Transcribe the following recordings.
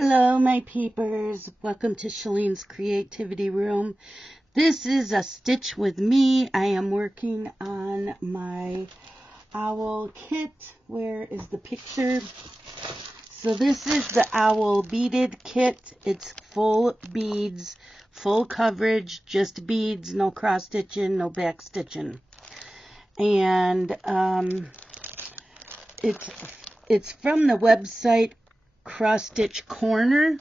Hello, my peepers. Welcome to Shalene's Creativity Room. This is a stitch with me. I am working on my owl kit. Where is the picture? So this is the owl beaded kit. It's full beads, full coverage, just beads, no cross stitching, no back stitching. And it's from the website Cross Stitch Corner,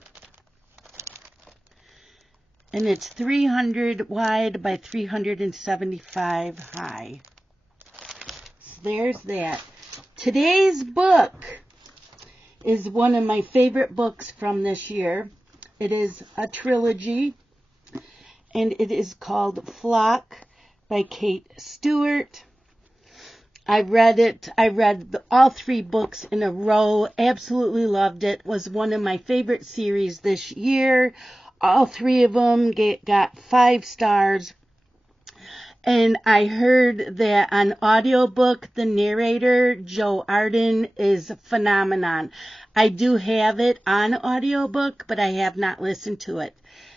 and it's 300 wide by 375 high. So there's that. Today's book is one of my favorite books from this year. It is a trilogy, and it is called Flock by Kate Stewart. I read it. I read all three books in a row. Absolutely loved it. Was one of my favorite series this year. All three of them got 5 stars. And I heard that on audiobook, the narrator, Joe Arden, is phenomenon. I do have it on audiobook, but I have not listened to it.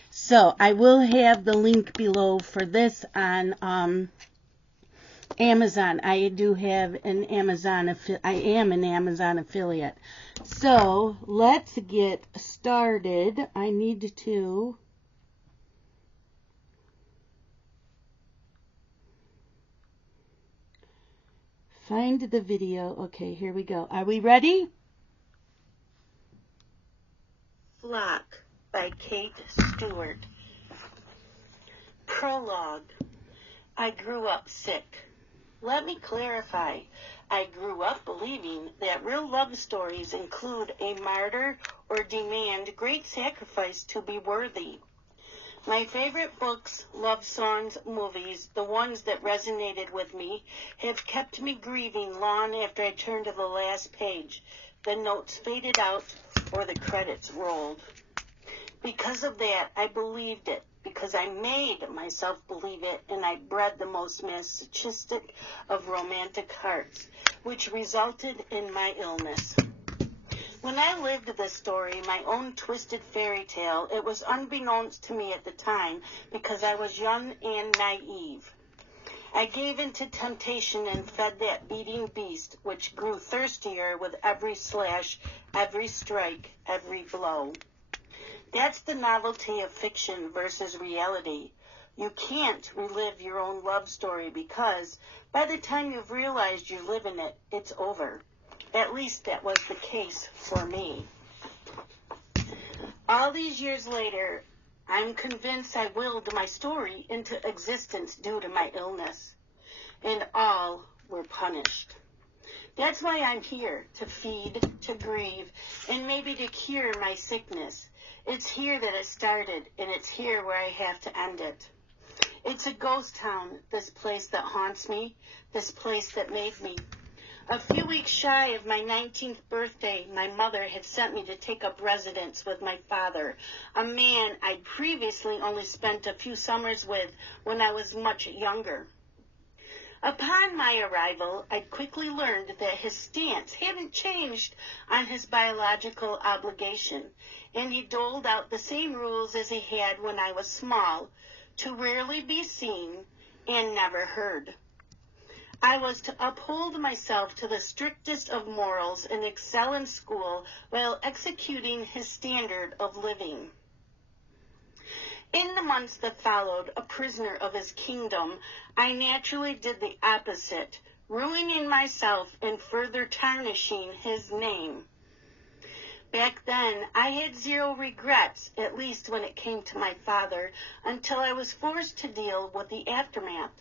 So I will have the link below for this on Amazon. I do have an Amazon I am an Amazon affiliate. So let's get started. I need to find the video. Okay, here we go. Are we ready? Flock by Kate Stewart. Prologue. I grew up sick. Let me clarify. I grew up believing that real love stories include a martyr or demand great sacrifice to be worthy. My favorite books, love songs, movies, the ones that resonated with me, have kept me grieving long after I turned to the last page, the notes faded out, or the credits rolled. Because of that, I believed it, because I made myself believe it, and I bred the most masochistic of romantic hearts, which resulted in my illness. When I lived this story, my own twisted fairy tale, it was unbeknownst to me at the time, because I was young and naive. I gave in to temptation and fed that beating beast, which grew thirstier with every slash, every strike, every blow. That's the novelty of fiction versus reality. You can't relive your own love story because by the time you've realized you live in it, it's over. At least that was the case for me. All these years later, I'm convinced I willed my story into existence due to my illness. And all were punished. That's why I'm here, to feed, to grieve, and maybe to cure my sickness. It's here that it started, and it's here where I have to end it. It's a ghost town, this place that haunts me, this place that made me. A few weeks shy of my 19th birthday, my mother had sent me to take up residence with my father, a man I'd previously only spent a few summers with when I was much younger. Upon my arrival, I quickly learned that his stance hadn't changed on his biological obligation, and he doled out the same rules as he had when I was small, to rarely be seen and never heard. I was to uphold myself to the strictest of morals and excel in school while executing his standard of living. In the months that followed, a prisoner of his kingdom, I naturally did the opposite, ruining myself and further tarnishing his name. Back then, I had zero regrets, at least when it came to my father, until I was forced to deal with the aftermath.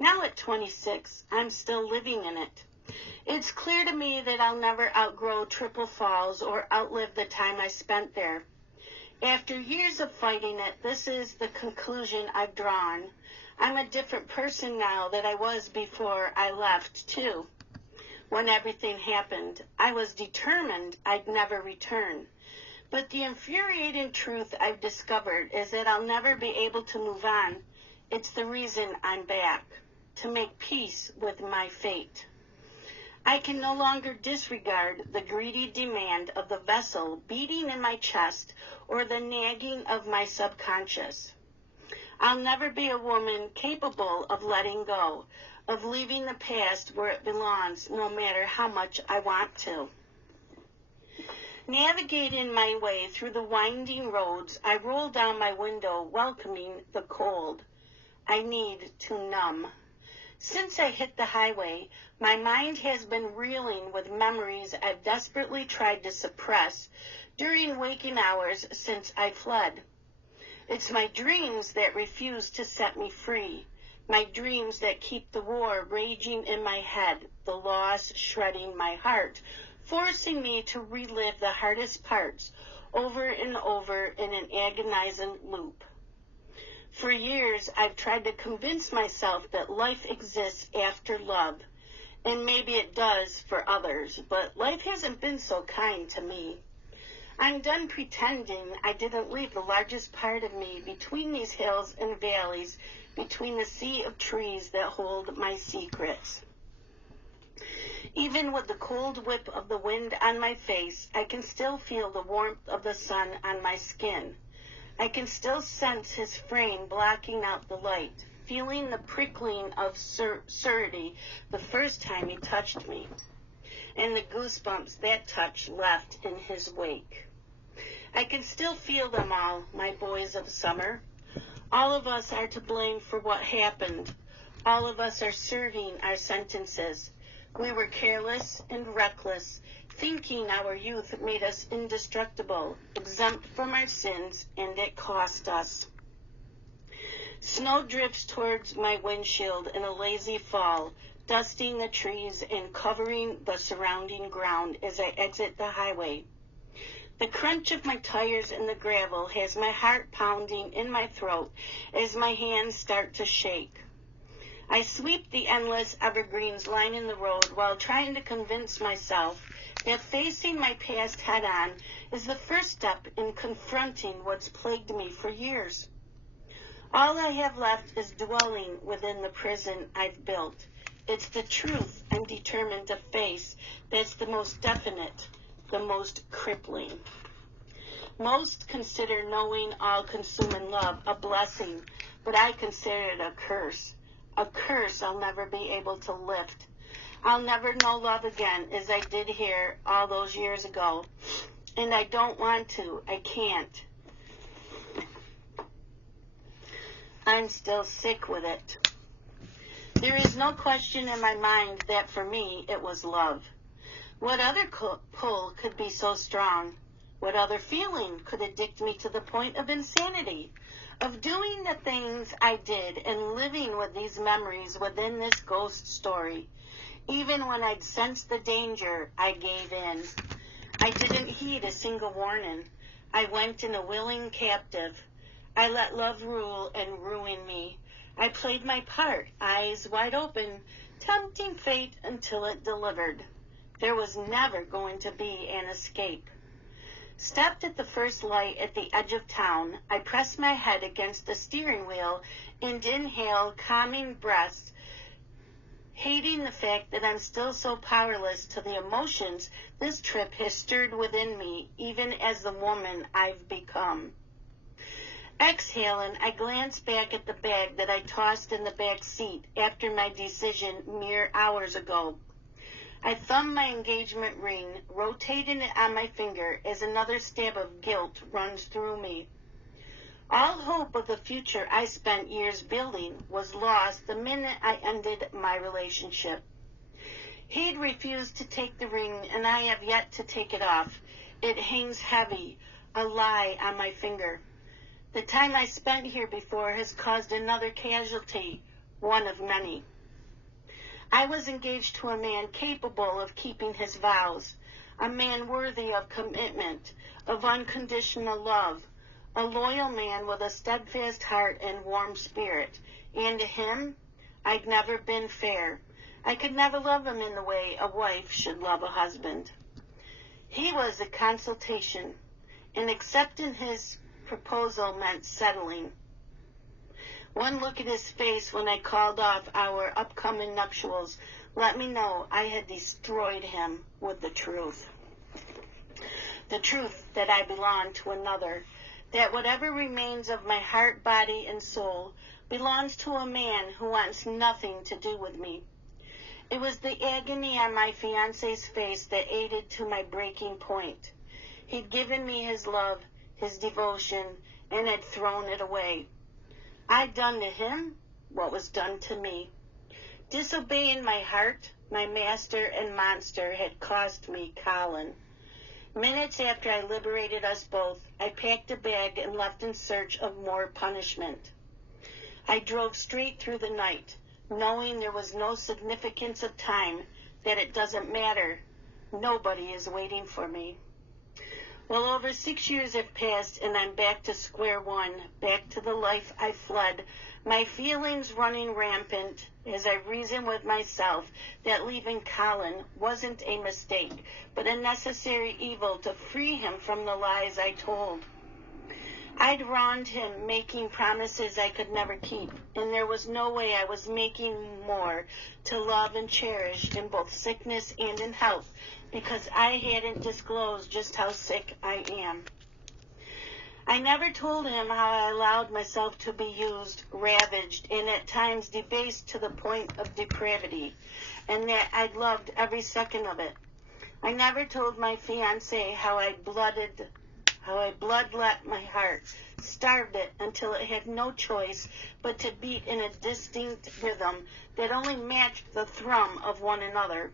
Now at 26, I'm still living in it. It's clear to me that I'll never outgrow Triple Falls or outlive the time I spent there. After years of fighting it, this is the conclusion I've drawn. I'm a different person now than I was before I left, too. When everything happened, I was determined I'd never return. But the infuriating truth I've discovered is that I'll never be able to move on. It's the reason I'm back, to make peace with my fate. I can no longer disregard the greedy demand of the vessel beating in my chest or the nagging of my subconscious. I'll never be a woman capable of letting go, of leaving the past where it belongs, no matter how much I want to. Navigating my way through the winding roads, I roll down my window, welcoming the cold. I need to numb. Since I hit the highway, my mind has been reeling with memories I've desperately tried to suppress during waking hours since I fled. It's my dreams that refuse to set me free, my dreams that keep the war raging in my head, the loss shredding my heart, forcing me to relive the hardest parts over and over in an agonizing loop. For years, I've tried to convince myself that life exists after love, and maybe it does for others, but life hasn't been so kind to me. I'm done pretending I didn't leave the largest part of me between these hills and valleys, between the sea of trees that hold my secrets. Even with the cold whip of the wind on my face, I can still feel the warmth of the sun on my skin. I can still sense his frame blocking out the light, feeling the prickling of surety the first time he touched me, and the goosebumps that touch left in his wake. I can still feel them all, my boys of summer. All of us are to blame for what happened. All of us are serving our sentences. We were careless and reckless, thinking our youth made us indestructible, exempt from our sins, and it cost us. Snow drifts towards my windshield in a lazy fall, dusting the trees and covering the surrounding ground as I exit the highway. The crunch of my tires in the gravel has my heart pounding in my throat as my hands start to shake. I sweep the endless evergreens lining the road while trying to convince myself that facing my past head-on is the first step in confronting what's plagued me for years. All I have left is dwelling within the prison I've built. It's the truth I'm determined to face that's the most definite, the most crippling. Most consider knowing all-consuming love a blessing, but I consider it a curse. A curse I'll never be able to lift. I'll never know love again as I did here all those years ago. And I don't want to. I can't. I'm still sick with it. There is no question in my mind that for me it was love. What other pull could be so strong? What other feeling could addict me to the point of insanity? Of doing the things I did and living with these memories within this ghost story. Even when I'd sensed the danger, I gave in. I didn't heed a single warning. I went in a willing captive. I let love rule and ruin me. I played my part, eyes wide open, tempting fate until it delivered. There was never going to be an escape. Stopped at the first light at the edge of town, I pressed my head against the steering wheel and inhaled calming breaths, hating the fact that I'm still so powerless to the emotions this trip has stirred within me, even as the woman I've become. Exhaling, I glanced back at the bag that I tossed in the back seat after my decision mere hours ago. I thumbed my engagement ring, rotating it on my finger as another stab of guilt runs through me. All hope of the future I spent years building was lost the minute I ended my relationship. He'd refused to take the ring, and I have yet to take it off. It hangs heavy, a lie on my finger. The time I spent here before has caused another casualty, one of many. I was engaged to a man capable of keeping his vows, a man worthy of commitment, of unconditional love, a loyal man with a steadfast heart and warm spirit, and to him, I'd never been fair. I could never love him in the way a wife should love a husband. He was a consultation, and accepting his proposal meant settling. One look at his face when I called off our upcoming nuptials let me know I had destroyed him with the truth. The truth that I belong to another, that whatever remains of my heart, body, and soul belongs to a man who wants nothing to do with me. It was the agony on my fiancé's face that aided to my breaking point. He'd given me his love, his devotion, and had thrown it away. I'd done to him what was done to me. Disobeying my heart, my master and monster had cost me Colin. Minutes after I liberated us both, I packed a bag and left in search of more punishment. I drove straight through the night, knowing there was no significance of time, that it doesn't matter. Nobody is waiting for me. Well, over 6 years have passed, and I'm back to square one, back to the life I fled, my feelings running rampant as I reason with myself that leaving Colin wasn't a mistake, but a necessary evil to free him from the lies I told. I'd wronged him, making promises I could never keep, and there was no way I was making more to love and cherish in both sickness and in health, because I hadn't disclosed just how sick I am. I never told him how I allowed myself to be used, ravaged, and at times debased to the point of depravity, and that I'd loved every second of it. I never told my fiancé how I bloodlet my heart, starved it until it had no choice but to beat in a distinct rhythm that only matched the thrum of one another.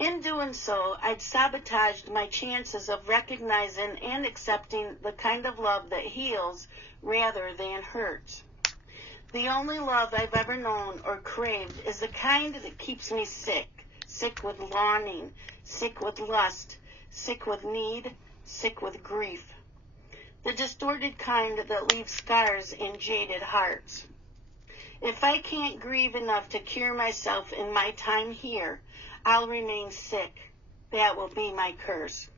In doing so, I'd sabotaged my chances of recognizing and accepting the kind of love that heals rather than hurts. The only love I've ever known or craved is the kind that keeps me sick, sick with longing, sick with lust, sick with need, sick with grief. The distorted kind that leaves scars in jaded hearts. If I can't grieve enough to cure myself in my time here, I'll remain sick. That will be my curse.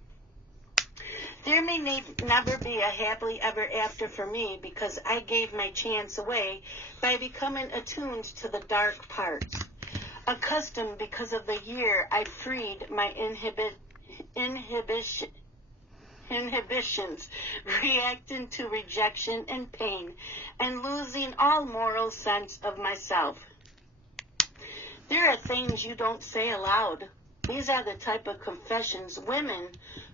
There may never be a happily ever after for me because I gave my chance away by becoming attuned to the dark parts. Accustomed because of the year I freed my inhibitions, reacting to rejection and pain, and losing all moral sense of myself. There are things you don't say aloud. These are the type of confessions women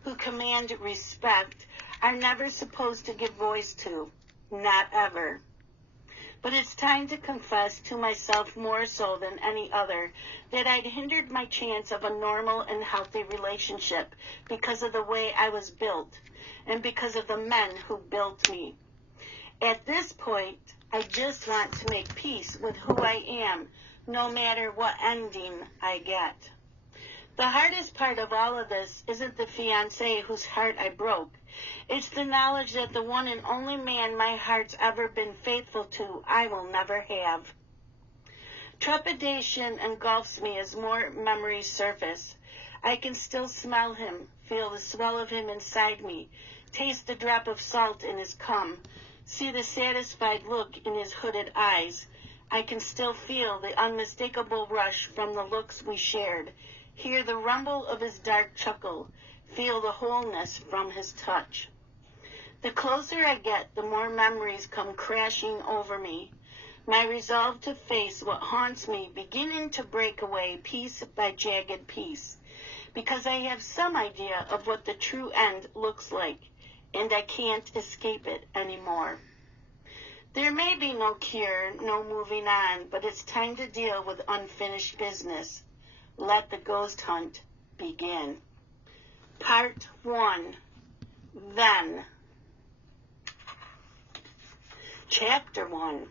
who command respect are never supposed to give voice to. Not ever. But it's time to confess to myself more so than any other that I'd hindered my chance of a normal and healthy relationship because of the way I was built and because of the men who built me. At this point, I just want to make peace with who I am, no matter what ending I get. The hardest part of all of this isn't the fiancé whose heart I broke. It's the knowledge that the one and only man my heart's ever been faithful to, I will never have. Trepidation engulfs me as more memories surface. I can still smell him, feel the swell of him inside me, taste the drop of salt in his cum, see the satisfied look in his hooded eyes. I can still feel the unmistakable rush from the looks we shared, hear the rumble of his dark chuckle, feel the wholeness from his touch. The closer I get, the more memories come crashing over me. My resolve to face what haunts me beginning to break away piece by jagged piece, because I have some idea of what the true end looks like, and I can't escape it anymore. There may be no cure, no moving on, but it's time to deal with unfinished business. Let the ghost hunt begin. Part 1. Then. Chapter 1.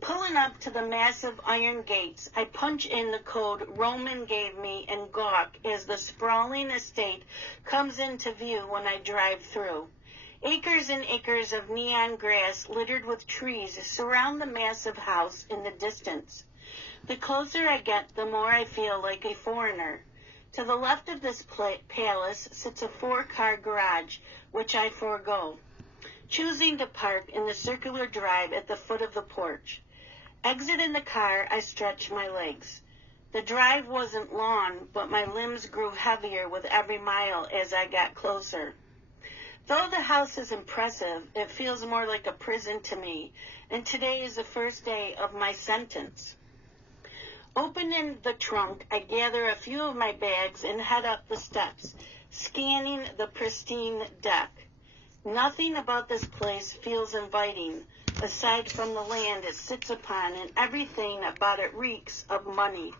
Pulling up to the massive iron gates, I punch in the code Roman gave me and gawk as the sprawling estate comes into view when I drive through. Acres and acres of neon grass littered with trees surround the massive house in the distance. The closer I get, the more I feel like a foreigner. To the left of this palace sits a 4-car garage, which I forego, choosing to park in the circular drive at the foot of the porch. Exiting the car, I stretch my legs. The drive wasn't long, but my limbs grew heavier with every mile as I got closer. Though the house is impressive, it feels more like a prison to me, and today is the first day of my sentence. Opening the trunk, I gather a few of my bags and head up the steps, scanning the pristine deck. Nothing about this place feels inviting, aside from the land it sits upon, and everything about it reeks of money.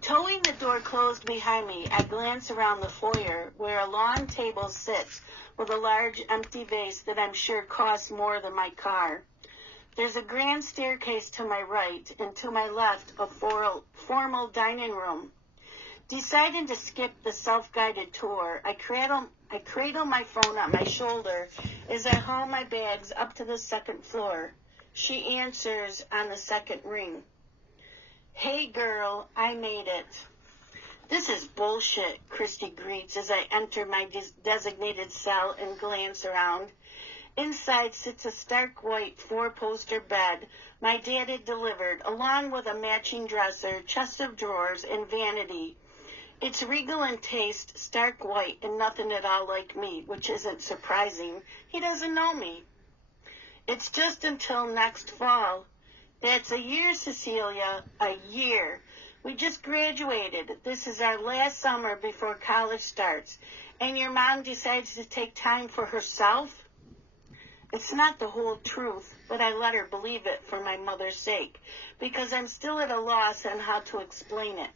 Towing the door closed behind me, I glance around the foyer, where a long table sits with a large empty vase that I'm sure costs more than my car. There's a grand staircase to my right, and to my left, a formal dining room. Deciding to skip the self-guided tour, I cradle my phone on my shoulder as I haul my bags up to the second floor. She answers on the second ring. "Hey girl, I made it." "This is bullshit," Christy greets as I enter my designated cell and glance around. Inside sits a stark white 4-poster bed my dad had delivered, along with a matching dresser, chest of drawers, and vanity. It's regal in taste, stark white, and nothing at all like me, which isn't surprising. He doesn't know me. "It's just until next fall." "That's a year, Cecilia, a year. We just graduated. This is our last summer before college starts, and your mom decides to take time for herself?" It's not the whole truth, but I let her believe it for my mother's sake, because I'm still at a loss on how to explain it.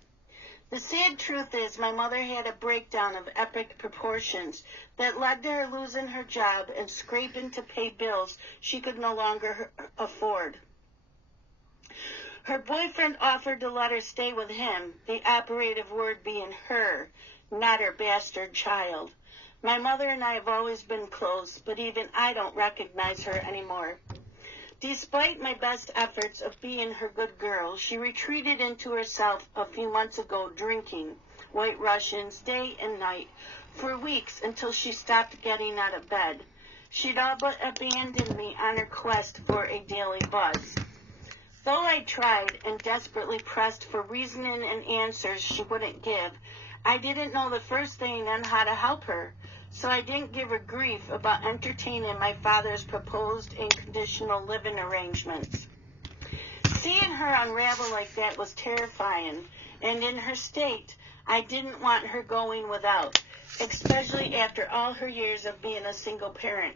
The sad truth is my mother had a breakdown of epic proportions that led to her losing her job and scraping to pay bills she could no longer afford. Her boyfriend offered to let her stay with him, the operative word being her, not her bastard child. My mother and I have always been close, but even I don't recognize her anymore. Despite my best efforts of being her good girl, she retreated into herself a few months ago, drinking White Russians day and night for weeks until she stopped getting out of bed. She'd all but abandoned me on her quest for a daily buzz. Though I tried and desperately pressed for reasoning and answers she wouldn't give, I didn't know the first thing on how to help her. So I didn't give her grief about entertaining my father's proposed and conditional living arrangements. Seeing her unravel like that was terrifying, and in her state, I didn't want her going without, especially after all her years of being a single parent.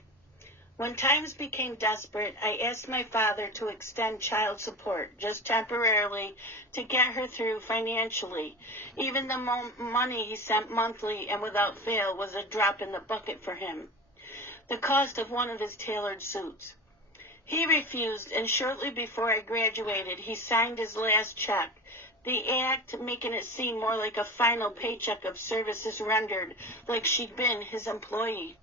When times became desperate, I asked my father to extend child support, just temporarily, to get her through financially. Even the money he sent monthly and without fail was a drop in the bucket for him. The cost of one of his tailored suits. He refused, and shortly before I graduated, he signed his last check, the act making it seem more like a final paycheck of services rendered, like she'd been his employee.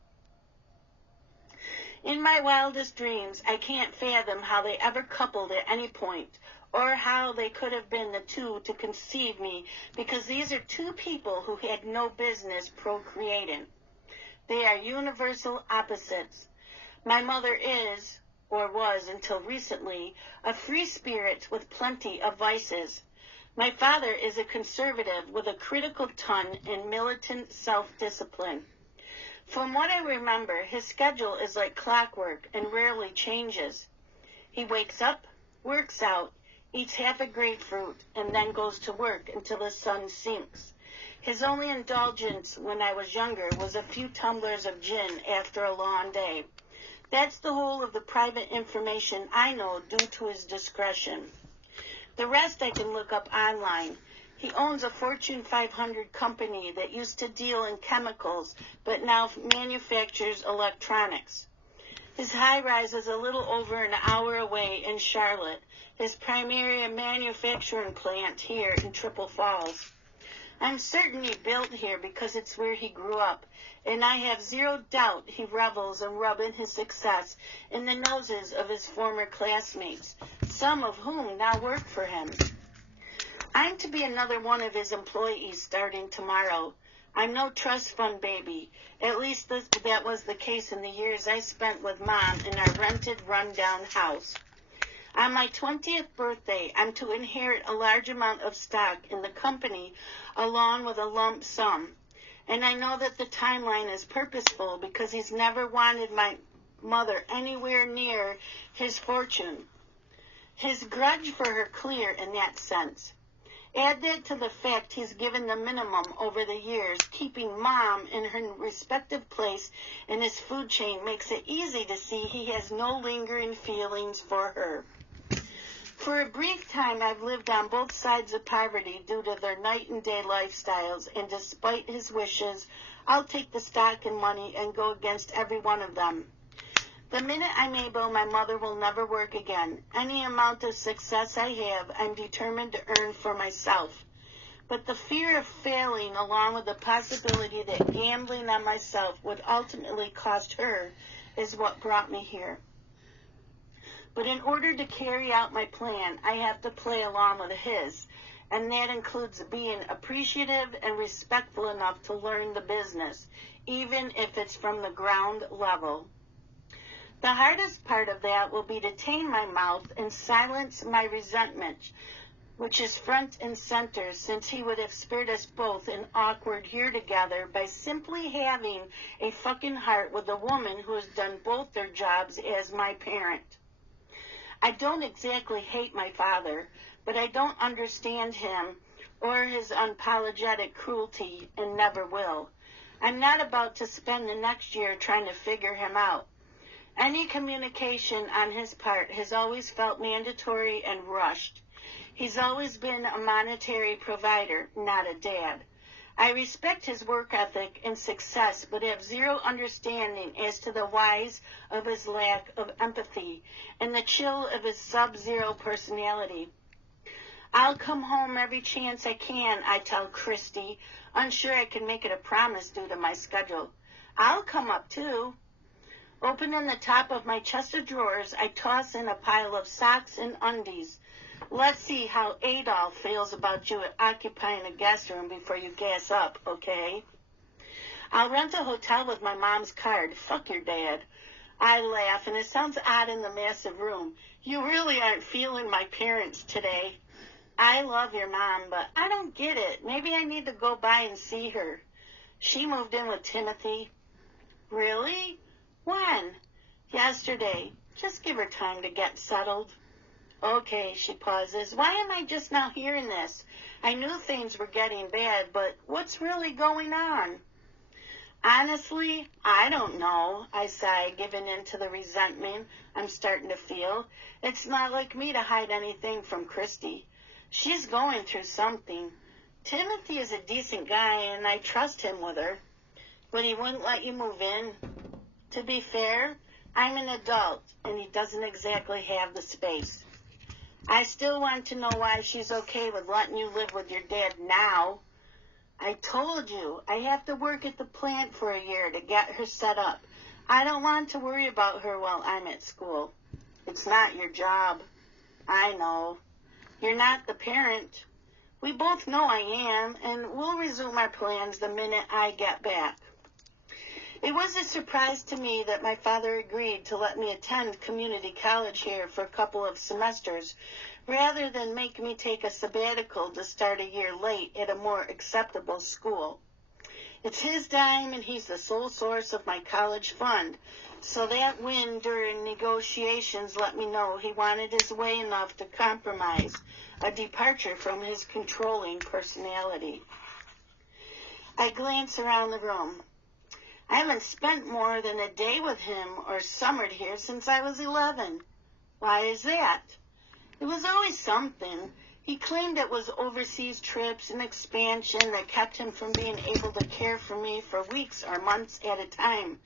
In my wildest dreams, I can't fathom how they ever coupled at any point, or how they could have been the two to conceive me, because these are two people who had no business procreating. They are universal opposites. My mother is, or was until recently, a free spirit with plenty of vices. My father is a conservative with a critical tongue and militant self-discipline. From what I remember, his schedule is like clockwork and rarely changes. He wakes up, works out, eats half a grapefruit, and then goes to work until the sun sinks. His only indulgence when I was younger was a few tumblers of gin after a long day. That's the whole of the private information I know due to his discretion. The rest I can look up online. He owns a Fortune 500 company that used to deal in chemicals, but now manufactures electronics. His high-rise is a little over an hour away in Charlotte, his primary manufacturing plant here in Triple Falls. I'm certain he built here because it's where he grew up, and I have zero doubt he revels in rubbing his success in the noses of his former classmates, some of whom now work for him. I'm to be another one of his employees starting tomorrow. I'm no trust fund baby. At least that was the case in the years I spent with Mom in our rented, run-down house. On my 20th birthday, I'm to inherit a large amount of stock in the company along with a lump sum. And I know that the timeline is purposeful because he's never wanted my mother anywhere near his fortune. His grudge for her clear in that sense. Add that to the fact he's given the minimum over the years, keeping Mom in her respective place in his food chain makes it easy to see he has no lingering feelings for her. For a brief time, I've lived on both sides of poverty due to their night and day lifestyles, and despite his wishes, I'll take the stock and money and go against every one of them. The minute I'm able, my mother will never work again. Any amount of success I have, I'm determined to earn for myself. But the fear of failing, along with the possibility that gambling on myself would ultimately cost her, is what brought me here. But in order to carry out my plan, I have to play along with his, and that includes being appreciative and respectful enough to learn the business, even if it's from the ground level. The hardest part of that will be to tame my mouth and silence my resentment, which is front and center, since he would have spared us both an awkward here together by simply having a fucking heart with a woman who has done both their jobs as my parent. I don't exactly hate my father, but I don't understand him or his unapologetic cruelty, and never will. I'm not about to spend the next year trying to figure him out. Any communication on his part has always felt mandatory and rushed. He's always been a monetary provider, not a dad. I respect his work ethic and success, but have zero understanding as to the whys of his lack of empathy and the chill of his sub-zero personality. I'll come home every chance I can, I tell Christy, unsure I can make it a promise due to my schedule. I'll come up too. Opening the top of my chest of drawers, I toss in a pile of socks and undies. Let's see how Adolf feels about you occupying a guest room before you gas up, okay? I'll rent a hotel with my mom's card. Fuck your dad. I laugh, and it sounds odd in the massive room. You really aren't feeling my parents today. I love your mom, but I don't get it. Maybe I need to go by and see her. She moved in with Timothy. Really? When? Yesterday. Just give her time to get settled. Okay, she pauses. Why am I just now hearing this? I knew things were getting bad, but what's really going on? Honestly, I don't know, I sigh, giving in to the resentment I'm starting to feel. It's not like me to hide anything from Christy. She's going through something. Timothy is a decent guy, and I trust him with her. But he wouldn't let you move in. To be fair, I'm an adult, and he doesn't exactly have the space. I still want to know why she's okay with letting you live with your dad now. I told you, I have to work at the plant for a year to get her set up. I don't want to worry about her while I'm at school. It's not your job. I know. You're not the parent. We both know I am, and we'll resume our plans the minute I get back. It was a surprise to me that my father agreed to let me attend community college here for a couple of semesters, rather than make me take a sabbatical to start a year late at a more acceptable school. It's his dime, and he's the sole source of my college fund, so that win during negotiations let me know he wanted his way enough to compromise, a departure from his controlling personality. I glance around the room. I haven't spent more than a day with him or summered here since I was 11. Why is that? It was always something. He claimed it was overseas trips and expansion that kept him from being able to care for me for weeks or months at a time.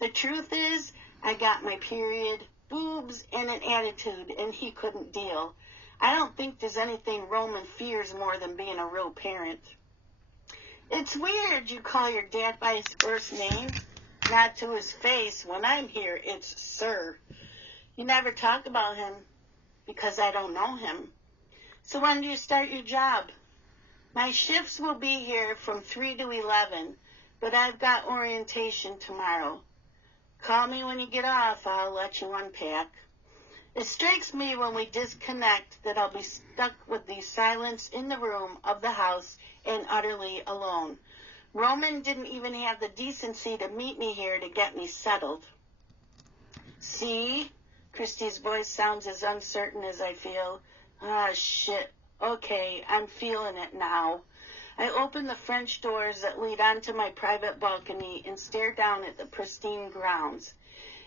The truth is, I got my period, boobs, and an attitude, and he couldn't deal. I don't think there's anything Roman fears more than being a real parent. It's weird you call your dad by his first name, not to his face. When I'm here, it's sir. You never talk about him because I don't know him. So when do you start your job? My shifts will be here from 3 to 11, but I've got orientation tomorrow. Call me when you get off. I'll let you unpack. It strikes me when we disconnect that I'll be stuck with the silence in the room of the house and utterly alone. Roman didn't even have the decency to meet me here to get me settled. See? Christy's voice sounds as uncertain as I feel. Ah, shit. Okay, I'm feeling it now. I open the French doors that lead onto my private balcony and stare down at the pristine grounds.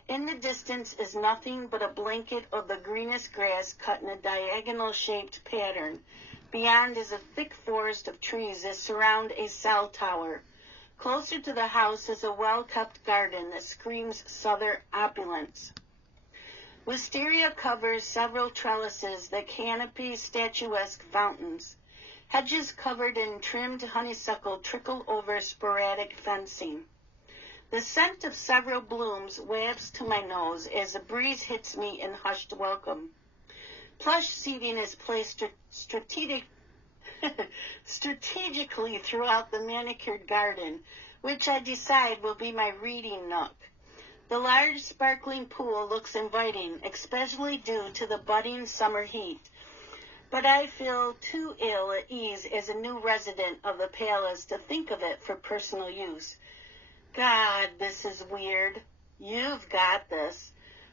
In the distance is nothing but a blanket of the greenest grass cut in a diagonal-shaped pattern. Beyond is a thick forest of trees that surround a cell tower. Closer to the house is a well-kept garden that screams southern opulence. Wisteria covers several trellises that canopy statuesque fountains. Hedges covered in trimmed honeysuckle trickle over sporadic fencing. The scent of several blooms wafts to my nose as the breeze hits me in hushed welcome. Plush seating is placed strategically throughout the manicured garden, which I decide will be my reading nook. The large sparkling pool looks inviting, especially due to the budding summer heat. But I feel too ill at ease as a new resident of the palace to think of it for personal use. God, this is weird. You've got this.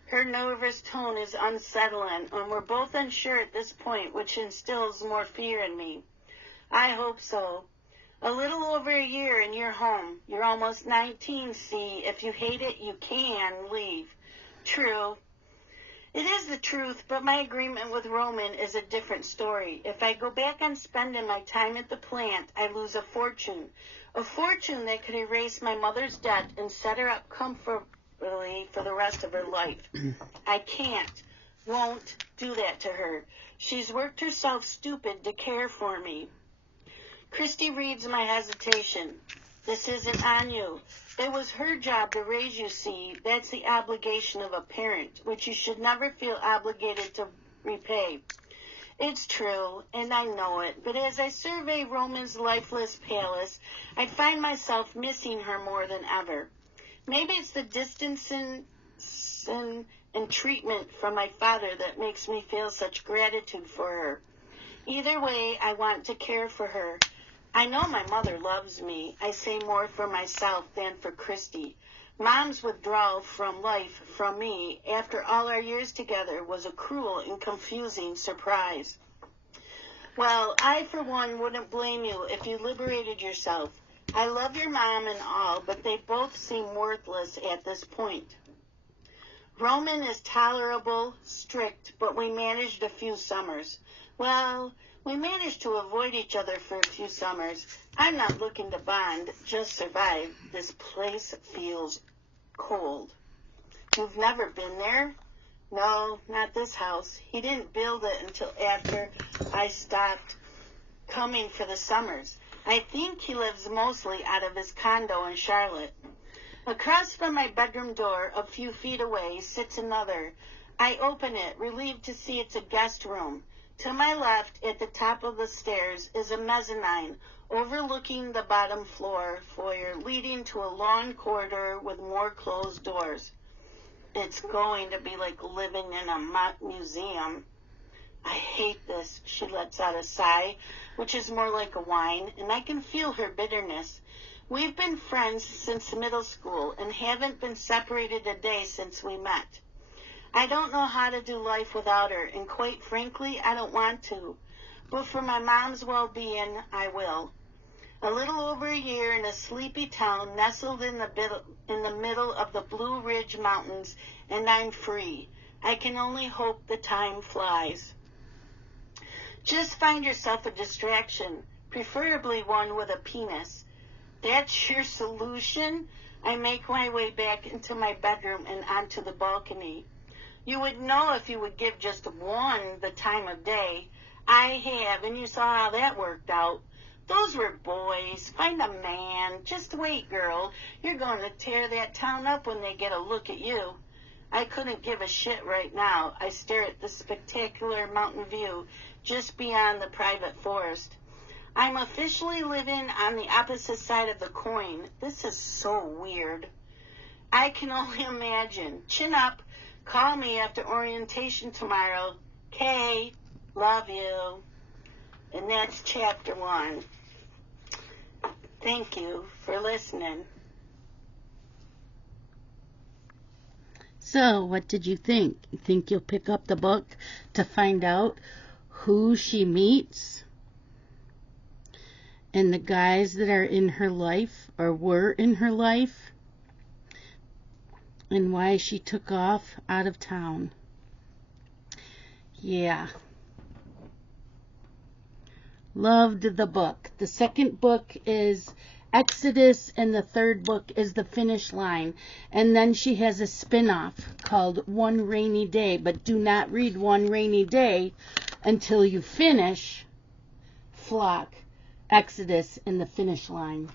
Her nervous tone is unsettling, and we're both unsure at this point, which instills more fear in me. I hope so. A little over a year and you're home. You're almost 19, see. If you hate it, you can leave. True. It is the truth, but my agreement with Roman is a different story. If I go back on spending my time at the plant, I lose a fortune that could erase my mother's debt and set her up comfortably for the rest of her life. I won't do that to her. She's worked herself stupid to care for me. Christy reads my hesitation. This isn't on you. It was her job to raise you, see. That's the obligation of a parent, which you should never feel obligated to repay. It's true, and I know it, but as I survey Roman's lifeless palace, I find myself missing her more than ever. Maybe it's the distance and treatment from my father that makes me feel such gratitude for her. Either way, I want to care for her. I know my mother loves me. I say more for myself than for Christy. Mom's withdrawal from life from me after all our years together was a cruel and confusing surprise. Well, I for one wouldn't blame you if you liberated yourself. I love your mom and all, but they both seem worthless at this point. Roman is tolerable, strict, but we managed a few summers. Well, we managed to avoid each other for a few summers. I'm not looking to bond, just survive. This place feels cold. You've never been there? No, not this house. He didn't build it until after I stopped coming for the summers. I think he lives mostly out of his condo in Charlotte. Across from my bedroom door, a few feet away, sits another. I open it, relieved to see it's a guest room. To my left, at the top of the stairs, is a mezzanine overlooking the bottom floor foyer leading to a long corridor with more closed doors. It's going to be like living in a museum. I hate this, she lets out a sigh, which is more like a whine, and I can feel her bitterness. We've been friends since middle school and haven't been separated a day since we met. I don't know how to do life without her, and quite frankly, I don't want to. But for my mom's well-being, I will. A little over a year in a sleepy town nestled in the middle of the Blue Ridge Mountains, and I'm free. I can only hope the time flies. Just find yourself a distraction, preferably one with a penis. That's your solution? I make my way back into my bedroom and onto the balcony. You would know if you would give just one the time of day. I have, and you saw how that worked out. Those were boys. Find a man. Just wait, girl. You're going to tear that town up when they get a look at you. I couldn't give a shit right now. I stare at the spectacular mountain view just beyond the private forest. I'm officially living on the opposite side of the coin. This is so weird. I can only imagine. Chin up. Call me after orientation tomorrow. Kay, love you. And that's chapter 1. Thank you for listening. So, what did you think? You think you'll pick up the book to find out who she meets and the guys that are in her life or were in her life and why she took off out of town? Yeah. Loved the book. The second book is Exodus, and the third book is The Finish Line. And then she has a spin-off called One Rainy Day. But do not read One Rainy Day until you finish Flock, Exodus, and The Finish Line.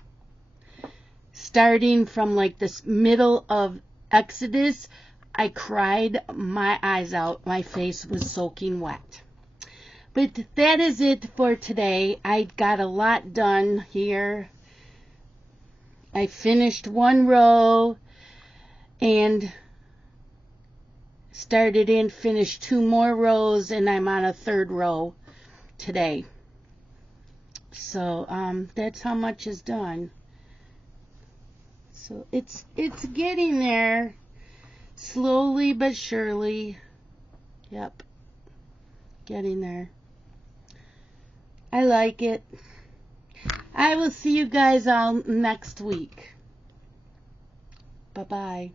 Starting from like this middle of Exodus, I cried my eyes out. My face was soaking wet. But that is it for today. I got a lot done here. I finished one row and started and finished 2 more rows, and I'm on a 3rd row today. So that's how much is done. So it's getting there, slowly but surely. Yep, getting there. I like it. I will see you guys all next week. Bye-bye.